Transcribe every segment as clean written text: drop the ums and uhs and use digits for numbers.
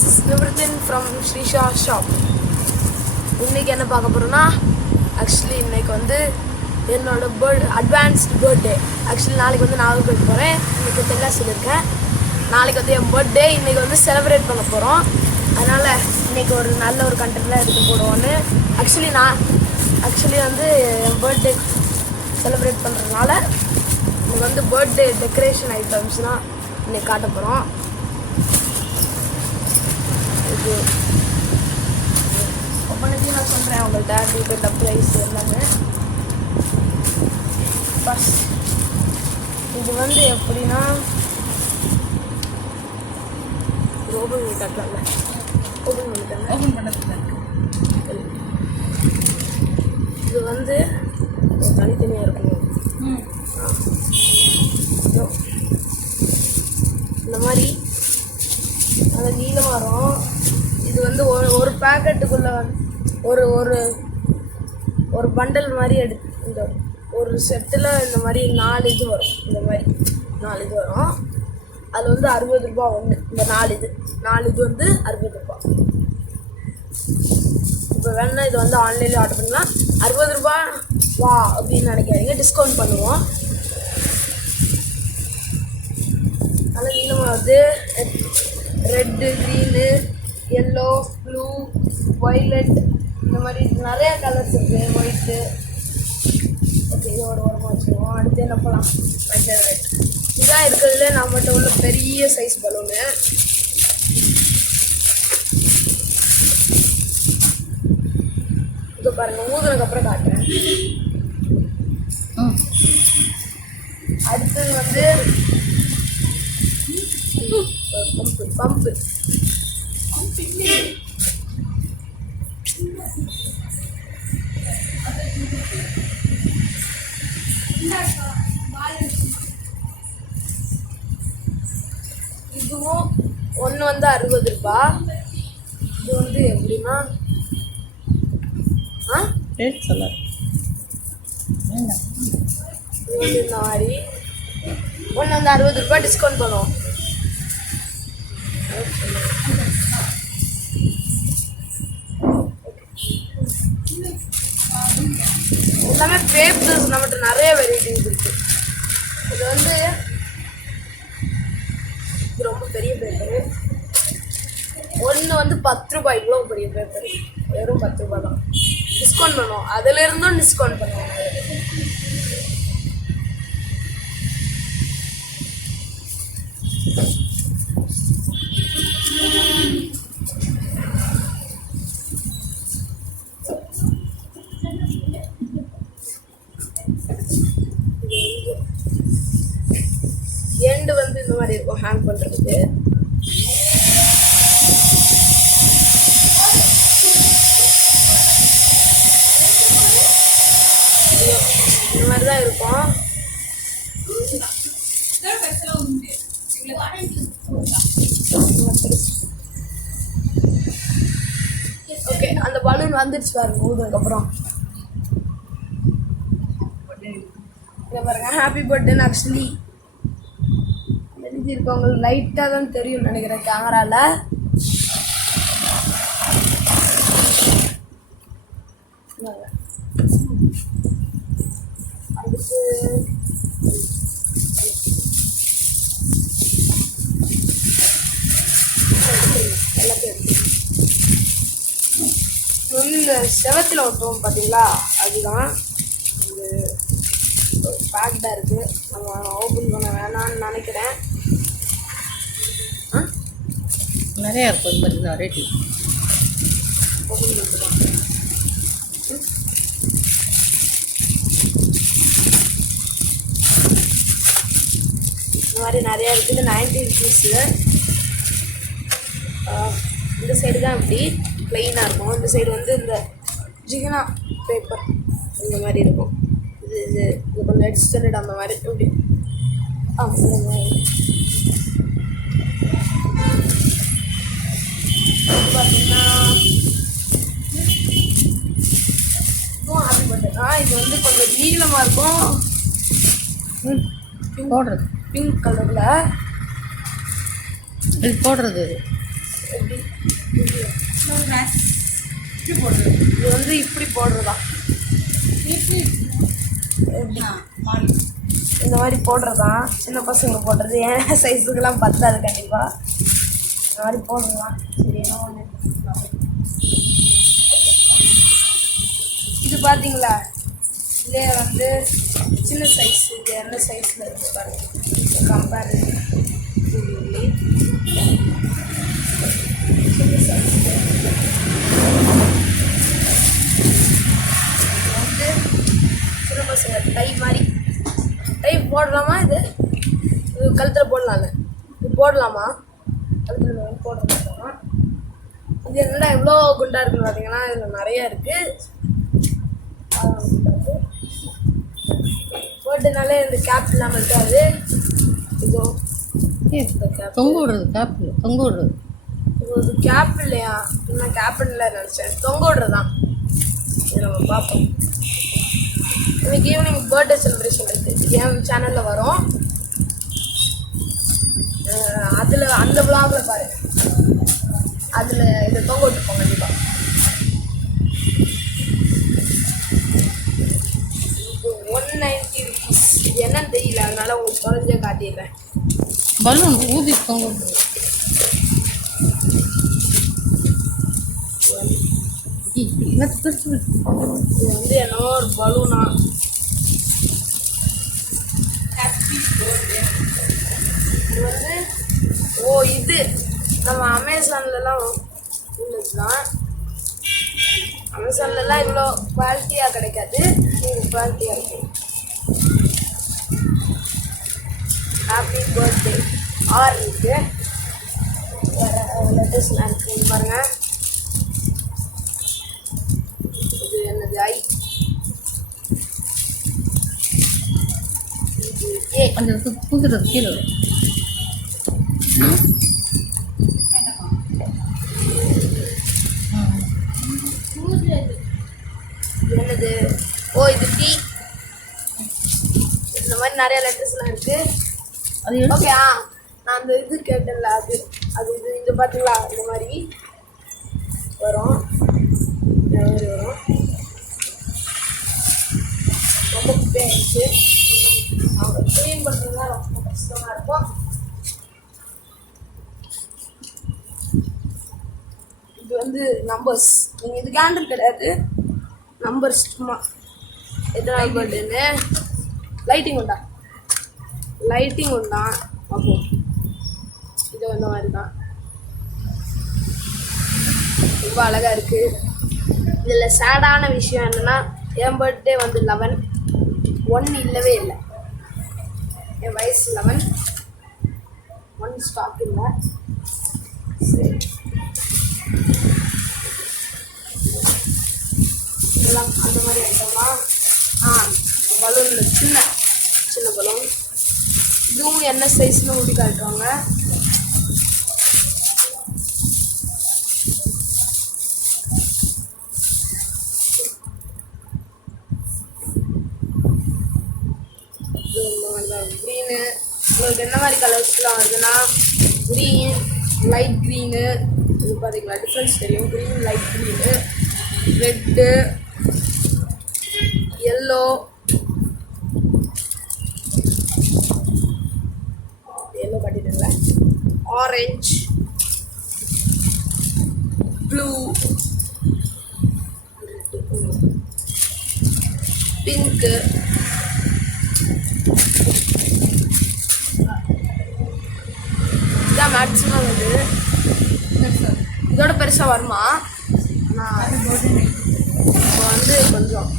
This is நிவர்த்தின் from Srisha shop. இன்றைக்கி என்ன பார்க்க போகிறோன்னா, ஆக்சுவலி இன்றைக்கி வந்து என்னோடய அட்வான்ஸ்டு பர்த்டே. ஆக்சுவலி நாளைக்கு வந்து நான் போயிட்டு போகிறேன். இன்றைக்கி தெல்லாம் சொல்லியிருக்கேன். நாளைக்கு வந்து என் பர்த்டே. இன்றைக்கி வந்து செலிப்ரேட் பண்ண போகிறோம். அதனால் இன்றைக்கி ஒரு நல்ல ஒரு கண்டென்ட்லாம் எடுத்து போடுவோன்னு ஆக்சுவலி வந்து என் பர்த்டே செலிப்ரேட் பண்ணுறதுனால இன்றைக்கி வந்து பர்த்டே டெக்கரேஷன் ஐட்டம்ஸ்லாம் இன்றைக்கி காட்ட போகிறோம். இது ஒவ்வொன்றையும் நான் சொல்கிறேன் உங்கள்கிட்ட டீட்டெயில் ப்ரைஸ் எல்லாமே. ஃபஸ்ட் இது வந்து எப்படின்னா, ஓபன் பண்ணி காட்டலாம்ல, ஓபன் பண்ணதுல இது வந்து தனித்தனியாக இருக்கணும். இந்த மாதிரி அந்த நீளம் வரும். இது வந்து ஒரு பேக்கெட்டுக்குள்ளே ஒரு ஒரு ஒரு பண்டல் மாதிரி இந்த ஒரு செட்டில் இந்த மாதிரி 4 இது வரும். இந்த மாதிரி 4 இது வரும். அது வந்து 60 ரூபா ஒன்று. இந்த 4 இது வந்து 60 ரூபா. இப்போ வேணா இது வந்து ஆன்லைனில் ஆர்டர் பண்ணலாம். 60 ரூபா வா அப்படின்னு நினைக்காதீங்க, டிஸ்கவுண்ட் பண்ணுவோம். நல்லா நீளமாக வந்து red, green, yellow, blue, violet, இந்த மாதிரி நிறையா கலர்ஸ் இருக்குது. ஒயிட்டு. ஓகே, இதோட உரமாக வச்சுருவோம். அடுத்து என்ன போகலாம், மை ஃபேவரட். இதுதான் இருக்கிறதுல நம்மகிட்ட உள்ள பெரிய சைஸ் பலூனு. இது பாருங்கள், ஊதுனதுக்கப்புறம் காட்டுறேன். அடுத்தது வந்து பம்பு. இதுவும் ஒன்று வந்து 60 ரூபா. இது வந்து எப்படின்னா ரேட் சொல்ல, இது வந்து இந்த மாதிரி ஒன்று வந்து 60 ரூபா, டிஸ்கவுண்ட் பண்ணுவோம். எல்லாமே பேப்பர்ஸ் நம்மகிட்ட நிறைய வெரைட்டிஸ் இருக்குது. இது வந்து இது ரொம்ப பெரிய பேப்பரு. ஒன்று வந்து 10 ரூபாய். இவ்வளோ பெரிய பேப்பர் வெறும் 10 ரூபாய் தான். டிஸ்கவுண்ட் பண்ணுவோம். அதிலிருந்தும் டிஸ்கவுண்ட் பண்ணுவோம். எண்டு வந்து இந்த மாதிரி இருக்கும் ஹேங் பண்ணுறதுக்கு. இந்த மாதிரி தான் இருக்கும். ஓகே, அந்த பலூன் வந்துடுச்சு பாருங்க ஊதுனதுக்கப்புறம். இதை பாருங்க, ஹாப்பி பர்த்டேன்னு ஆக்சுவலி எழுதியிருக்கவங்களுக்கு லைட்டாக தான் தெரியும் நினைக்கிறேன் கேமராவில். அதுக்கு எல்லாத்தையும் வந்து இந்த செவத்தில் ஒட்டுவோம் பார்த்தீங்களா, அதுதான் இது பேக்டாக இருக்குது. நம்ம ஓப்பன் பண்ண வேணான்னு நினைக்கிறேன். நிறையா இருக்கும் இந்த மாதிரி வெரைட்டி. ஓப்பன் பண்ணிக்கலாம். இந்த மாதிரி நிறையா இருக்குது. 90 ருபீஸு. இந்த சைடு தான் இப்படி ப்ளெயினாக இருக்கும். இந்த சைடு வந்து இந்த ஜிகினா பேப்பர் இந்த மாதிரி இருக்கும். இது கொஞ்சம் எக்ஸ்டெண்டட் அந்த மாதிரி இப்படி. பார்த்தீங்கன்னா ஹாப்பி பர்த்டே. இது வந்து கொஞ்சம் நீளமாக இருக்கும். போடுறது பிங்க் கலரில் இது போடுறது. எப்படி இப்படி போடுறது இது வந்து இப்படி போடுறதா இப்படி எப்படி மாறி இந்த மாதிரி போடுறதா சின்ன பசங்க போடுறது என் சைஸுக்கெல்லாம் பத்தாது கண்டிப்பாக இந்த மாதிரி போடுறதா சரி என்ன ஒன்று இது பார்த்தீங்களா இதே வந்து சின்ன சைஸ் இது என்ன சைஸில் இருக்குது பாருங்க கம்பேர் சின்ன சைஸ் வந்து சின்ன பசங்க டை மாதிரி டை போடலாமா இது கழுத்தில் போடலாம்ல இது போடலாமா கழுத்தில் போடலாமா இது என்னடா எவ்வளோ குண்டாக இருக்குன்னு பார்த்தீங்கன்னா இதில் நிறையா இருக்குது போட்டனாலே இந்த கேப் இல்லாமல் இருக்காது இதோ இந்த கேப் தொங்க விடுறது கேப்பில் தொங்க விடுறது இது கேப் இல்லையா நான் கேப் இல்லை நினச்சேன் தொங்க விடுறதான் இதை நம்ம பார்ப்போம் இன்னைக்கு ஈவினிங் பர்த்டே செலிப்ரேஷன் இருக்குது என் சேனலில் வரும் அதில் அந்த விளாகில் பாரு அதில் இதை தொங்க விட்டுப்போம் கண்டிப்பாக 190 rupees என்னன்னு தெரியல அதனால உங்களுக்கு குறைஞ்ச காட்டிடுறேன் பலூன் ஊதி தொங்க விடுறது என்ன பிடிச்சி இது வந்து என்னோ ஒரு பலூனா இது வந்து இது நம்ம அமேசான்லலாம் உள்ளதுதான் அமேசான்லலாம் இவ்வளோ குவாலிட்டியாக கிடைக்காது இது குவாலிட்டியாக இருக்கும் ஹாப்பி பர்த்டே ஆர் இருக்கு வேறு லெட்டர்ஸ்லாம் இருக்குது பாருங்கள் இது என்னது ஐ இது ஏ அந்த இடத்துக்கு பூசுறது கீழே என்னது இது டி இந்த மாதிரி நிறைய லெட்டர்ஸ்லாம் இருக்குது அது எடுத்து ஓகே நான் அந்த இது கேட்டேன்ல அது அது இது பார்த்தீங்களா இந்த மாதிரி வரும் இந்த மாதிரி வரும் ரொம்ப குப்பையாகிடுச்சு அவங்க க்ளீன் பண்ணுறதுனா ரொம்ப கஷ்டமாக இருக்கும் இது வந்து நம்பர்ஸ் நீங்கள் இது கேண்டில் கிடையாது நம்பர்ஸ் சும்மா எத்தனை பர்த்டேன்னு லைட்டிங் உண்டா லைட்டிங் உண்டா அப்போ இது வந்த மாதிரி தான் ரொம்ப அழகாக இருக்குது இதில் சேடான விஷயம் என்னென்னா என் பர்த்டே வந்து 11 1 இல்லவே இல்லை என் வயசு 11 1 ஸ்டாக் இல்லை சரி இதெல்லாம் அந்த மாதிரி ஐட்டம்லாம் பலூனில் சின்ன பலூன் இதுவும் என்ன சைஸ்னு ஊட்டி காட்டுவாங்க க்ரீனு உங்களுக்கு என்ன மாதிரி கலர்ஸ்லாம் வருதுன்னா க்ரீன் லைட் க்ரீனு இது பார்த்தீங்களா டிஃப்ரென்ஸ் தெரியும் green light green red yellow காட்டிட்டுங்களா ஆரஞ்சு ப்ளூ பிங்க்கு இதான் மேக்ஸிமம் இது இதோட பெருசாக வருமா ஆனால் இப்போ வந்து கொஞ்சம்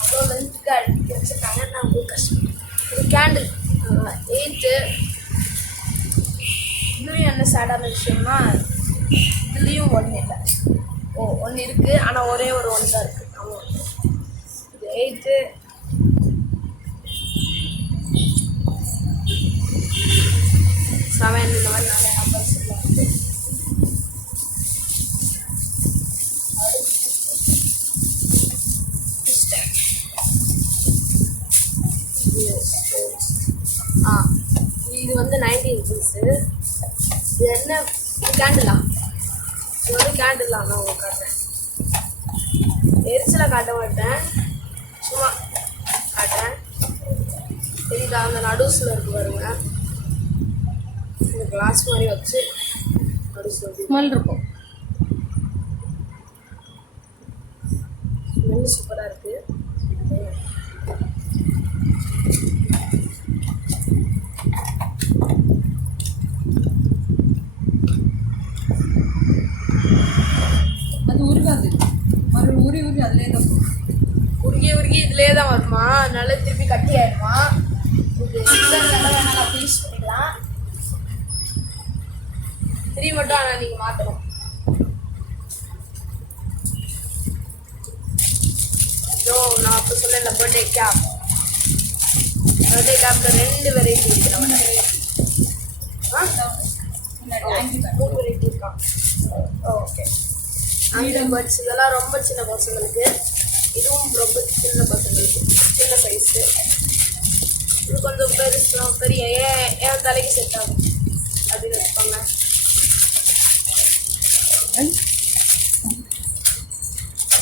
அவ்வளோ லென்த்துக்கு அடிக்க வச்சுருக்காங்க நான் உங்களுக்கு கஷ்டம் இது கேண்டில் 8 இதுலேயும் என்ன சேடான விஷயம்னா இதுலேயும் 1 இல்லை 1 இருக்குது ஆனால் ஒரே ஒரு 1 தான் இருக்குது ஆமாம் இது 8 7 இந்த மாதிரி நிறைய நம்பர்ஸ் இருக்குது Yes. இது வந்து 90 ருபீஸு. இது என்ன கேண்டிலா? இது வந்து கேண்டிலா. நான் உங்களுக்கு காட்டுறேன். எரிச்சலாக காட்ட மாட்டேன், சும்மா காட்டுறேன். தெரியுதா? அந்த நடுஸில் இருக்கு பாருங்க, இந்த கிளாஸ் மாதிரி வச்சு நடுஸில் ஸ்மெல் இருக்கும். ஸ்மெல் சூப்பராக இருக்குது. அது உருகாது, உருகி அதிலே தான் உருகி இதுலேயே தான் வருமா? அதனால திருப்பி கட்டி ஆயிடுமா? இது வேணாலும் ஃபினிஷ் பண்ணிக்கலாம். 3 மட்டும் ஆனால் நீங்கள் மாற்றணும். நான் அப்போ சொன்னேன்ல பர்த்டே கேப். பர்த்டே கேப்பில் 2 வெரைட்டி இருக்கு நம்மகிட்ட. 3 வெரைட்டி இருக்கா? ஓகே. ஆங்கிலம் பேர்ட்ஸ் இதெல்லாம் ரொம்ப சின்ன பசங்களுக்கு, இதுவும் ரொம்ப சின்ன பசங்களுக்கு, சின்ன சைஸு. இது கொஞ்சம் பெருசு பெரிய என் தலைக்கு செட் ஆகும் அப்படின்னு வச்சுக்கோங்க.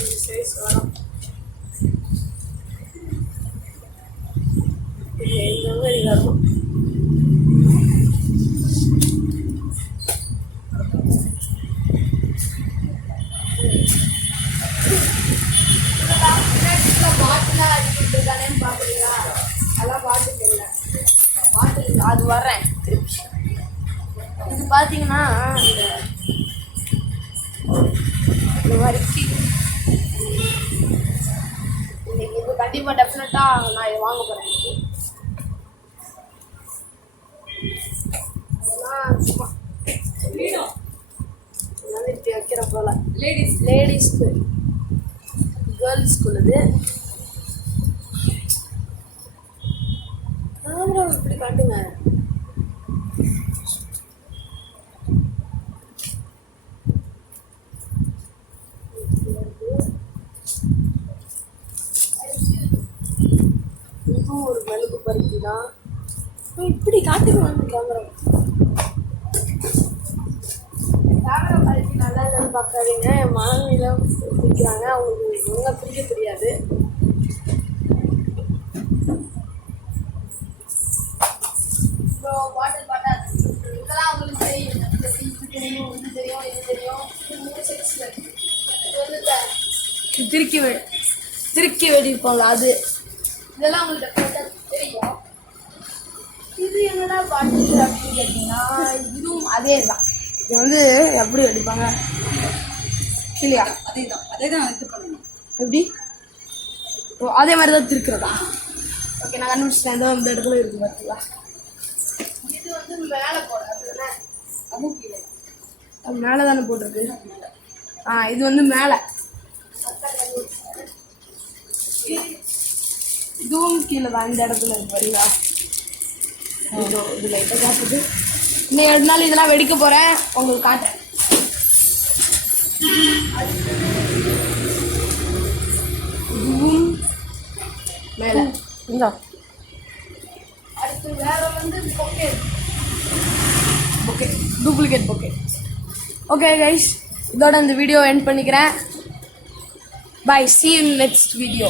இந்த சைஸ் வரும். இந்த மாதிரி வரும். பாட்டிலாக அடிக்கிட்டு இருக்கானேன்னு பார்க்குறீங்களா? அதெல்லாம் பாட்டுக்கு இல்லை, பாட்டில் அது வர்றேன் திருப்பி. இது பார்த்தீங்கன்னா இந்த மாதிரி இன்னைக்கு இது கண்டிப்பாக டெஃபினட்டாக நான் இதை வாங்க போகிறேன். அதெல்லாம் சும்மா இப்படி வைக்கிற போல லேடிஸ்க்கு, கேர்ள்ஸ்க்கு உள்ளது. கேமரா இப்படி காட்டுங்க. இதுவும் ஒரு மெழுகு பருத்தி தான். இப்படி காட்டுங்க கேமரா. கேமரா குவாலிட்டி நல்லா இல்லைன்னு பார்க்காதீங்க. என் மாநிலம் பிடிக்கிறாங்க, அவங்களுக்கு ஒழுங்காக பிடிக்க தெரியாது. இப்போ பாட்டில் இதெல்லாம் அவங்களுக்கு தெரியும். இது தெரியும், இது தெரியும், இது தெரியும். இது 3 சைஸில் இருக்குது. இது வந்து திருக்கி வெடிப்பாங்க, அது இதெல்லாம் அவங்களுக்கு தெரியும். இது என்னடா பாட்டில் அப்படின்னு கேட்டிங்கன்னா இதுவும் அதே தான். இது வந்து எப்படி வெடிப்பாங்க இல்லையா? அதே தான் இது பண்ணணும். எப்படி? ஓ, அதே மாதிரி தான் திருக்கிறதா? ஓகே, நான் கண்டுபிடிச்சிட்டேன். இந்த இடத்துல இருக்குது பார்த்தீங்களா? இது வந்து மேலே போட அப்படின்னா அதுவும் கீழே, அது மேலே தானே போட்டிருக்கு. இது வந்து மேலே. இதுவும் கீழே தான், இந்த இடத்துல இருக்கு வரீங்களா? இது லைட்டாக காட்டுது. இன்னும் 2 நாள் இதெல்லாம் வெடிக்க போகிறேன், உங்களுக்கு காட்டுறேன். இதுவும் மேலே. அடுத்து வேற வந்து bouquet duplicate bouquet. Okay guys, இதோட இந்த வீடியோ எண்ட் பண்ணிக்கிறேன். Bye, see you in next video.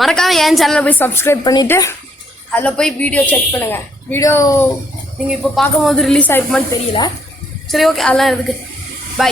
மறக்காமல் என் சேனலை போய் சப்ஸ்கிரைப் பண்ணிவிட்டு அதில் போய் வீடியோ செக் பண்ணுங்கள். வீடியோ நீங்கள் இப்போ பார்க்கும்போது ரிலீஸ் ஆகிருக்குமான்னு தெரியல. சரி, ஓகே, அதெல்லாம் இருக்குது. பை.